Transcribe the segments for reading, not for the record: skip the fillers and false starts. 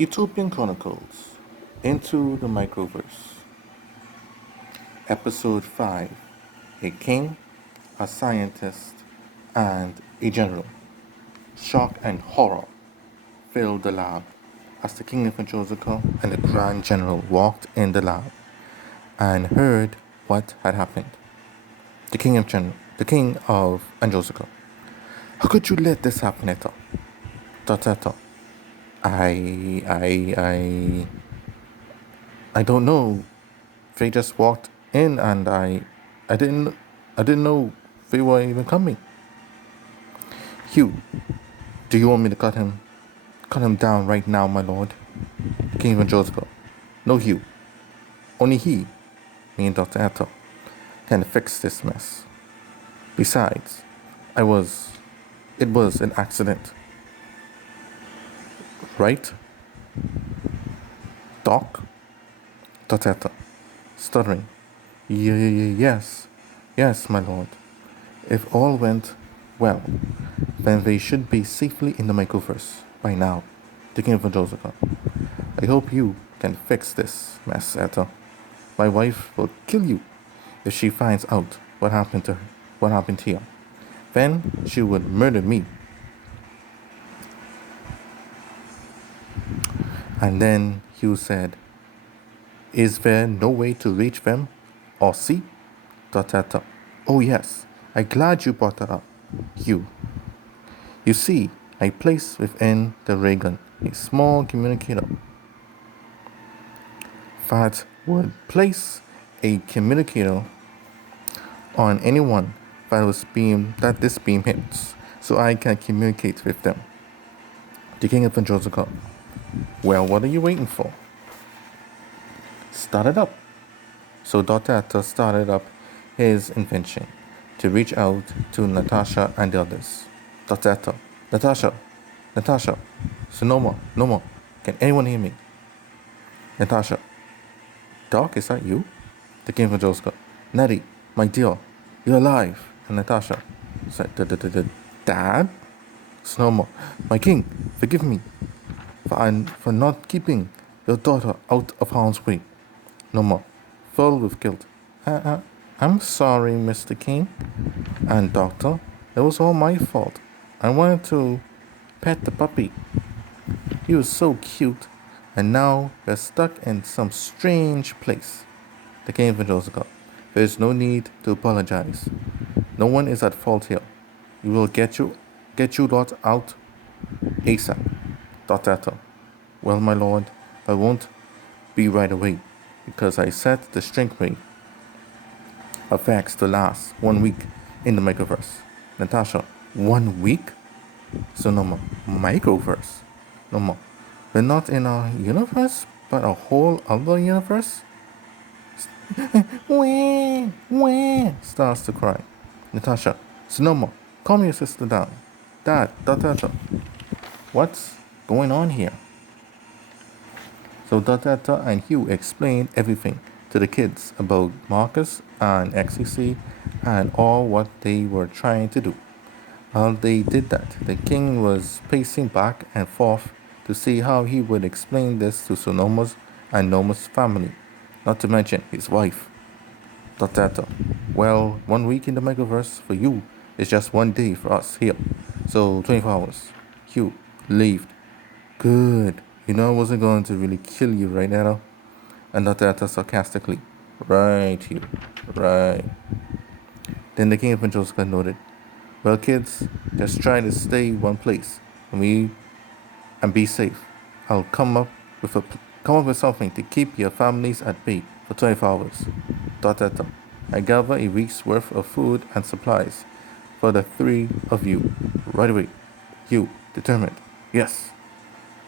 Ethiopian Chronicles Into the Microverse, Episode 5 A King, a Scientist, and a General. Shock and horror filled the lab as the King of Anjosaka and the Grand General walked in the lab and heard what had happened. The King of Anjosaka. How could you let this happen, Eto? Eto. I don't know. They just walked in and I didn't know they were even coming. Hugh, do you want me to cut him down right now, my lord? The King of Joseph. No, Hugh. Only he, me and Dr. Atto, can fix this mess. Besides, it was an accident. Right? Doc? Dr. Atto, stuttering. Yes, my lord. If all went well, then they should be safely in the Microverse by now, the King of Joseph. I hope you can fix this mess, Etta. My wife will kill you if she finds out what happened here. Then she would murder me. And then Hugh said, "Is there no way to reach them or see?" Etta. "Oh yes, I'm glad you brought that up, Hugh. You see, I placed within the ray gun a small communicator that would place a communicator on anyone that this beam hits, so I can communicate with them." The King of Joseph. Well, what are you waiting for? Start it up. So Dr. Atta started up his invention to reach out to Natasha and the others. Dr. Atta, Natasha, Sonoma, Noma, can anyone hear me? Natasha, Doc, is that you? The King of Joseph. Nettie, my dear, you're alive. And Natasha said, Dad? Sonoma, my king, forgive me for not keeping your daughter out of harm's way. Noma, filled with guilt. I'm sorry, Mr. King and Doctor. It was all my fault. I wanted to pet the puppy. He was so cute, and now we're stuck in some strange place. The King of Joseph. There is no need to apologize. No one is at fault here. We will get you lot out ASAP. Dr. Atto. Well, my lord, I won't be right away, because I set the strength ray effects to last 1 week in the Microverse. Natasha, 1 week? Sonoma, Microverse? Noma, we're not in our universe, but a whole other universe? Wah, starts to cry. Natasha, Sonoma, calm your sister down. Dad, Dr. What's going on here? So Dr. and Hugh explained everything to the kids about Marcus and XCC and all what they were trying to do. While they did that, the king was pacing back and forth to see how he would explain this to Sonoma's and Noma's family, not to mention his wife. Dr. Well, 1 week in the Microverse for you is just 1 day for us here, so 24 hours. Hugh, leave. Good. You know I wasn't going to really kill you, right, Nana? And Dr. sarcastically. Right, Hugh. Right. Then the King of Joseph noted, well, kids, just try to stay one place and be safe. I'll come up with something to keep your families at bay for 24 hours. Dr. I gather a week's worth of food and supplies for the 3 of you. Right away. Hugh, determined. Yes.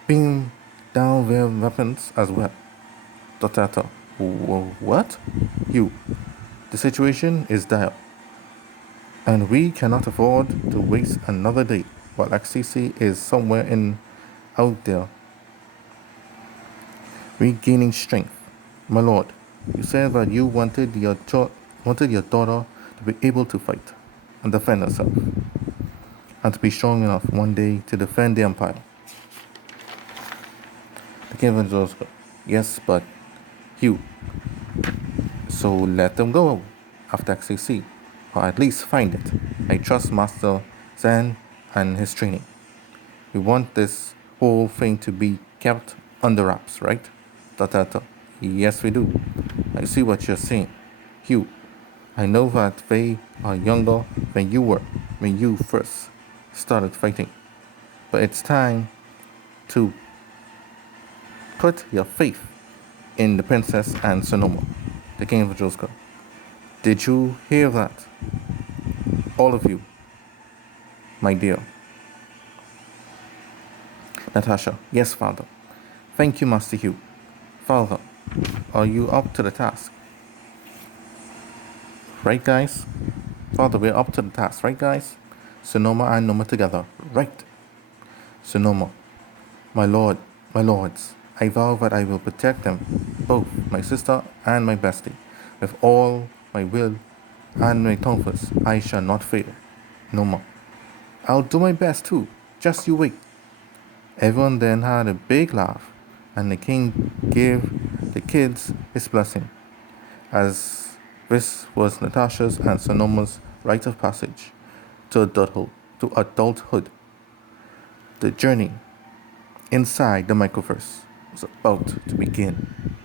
Beam down their weapons as well. Dr. What? Hugh, the situation is dire, and we cannot afford to waste another day while XCC is somewhere out there regaining strength. My lord, you said that you wanted your daughter to be able to fight and defend herself, and to be strong enough one day to defend the empire. King Evangelista. Yes, but Hugh. So let them go after XAC, or at least find it. I trust Master Zen and his training. We want this whole thing to be kept under wraps, right? Tatata. Yes, we do. I see what you're saying. Hugh, I know that they are younger than you were when you first started fighting. But it's time to put your faith in the princess and Sonoma, the king of Joska. Did you hear that? All of you, my dear. Natasha. Yes, father. Thank you, Master Hugh. Father, are you up to the task? Right, guys? Father, we're up to the task, right, guys? Sonoma and Noma together. Right. Sonoma. My lord, my lords, I vow that I will protect them, both my sister and my bestie, with all my will and my tongues. I shall not fail. Noma. I'll do my best too. Just you wait. Everyone then had a big laugh, and the king gave the kids his blessing, as this was Natasha's and Sonoma's rite of passage to adulthood. To adulthood. The journey inside the Microverse was about to begin.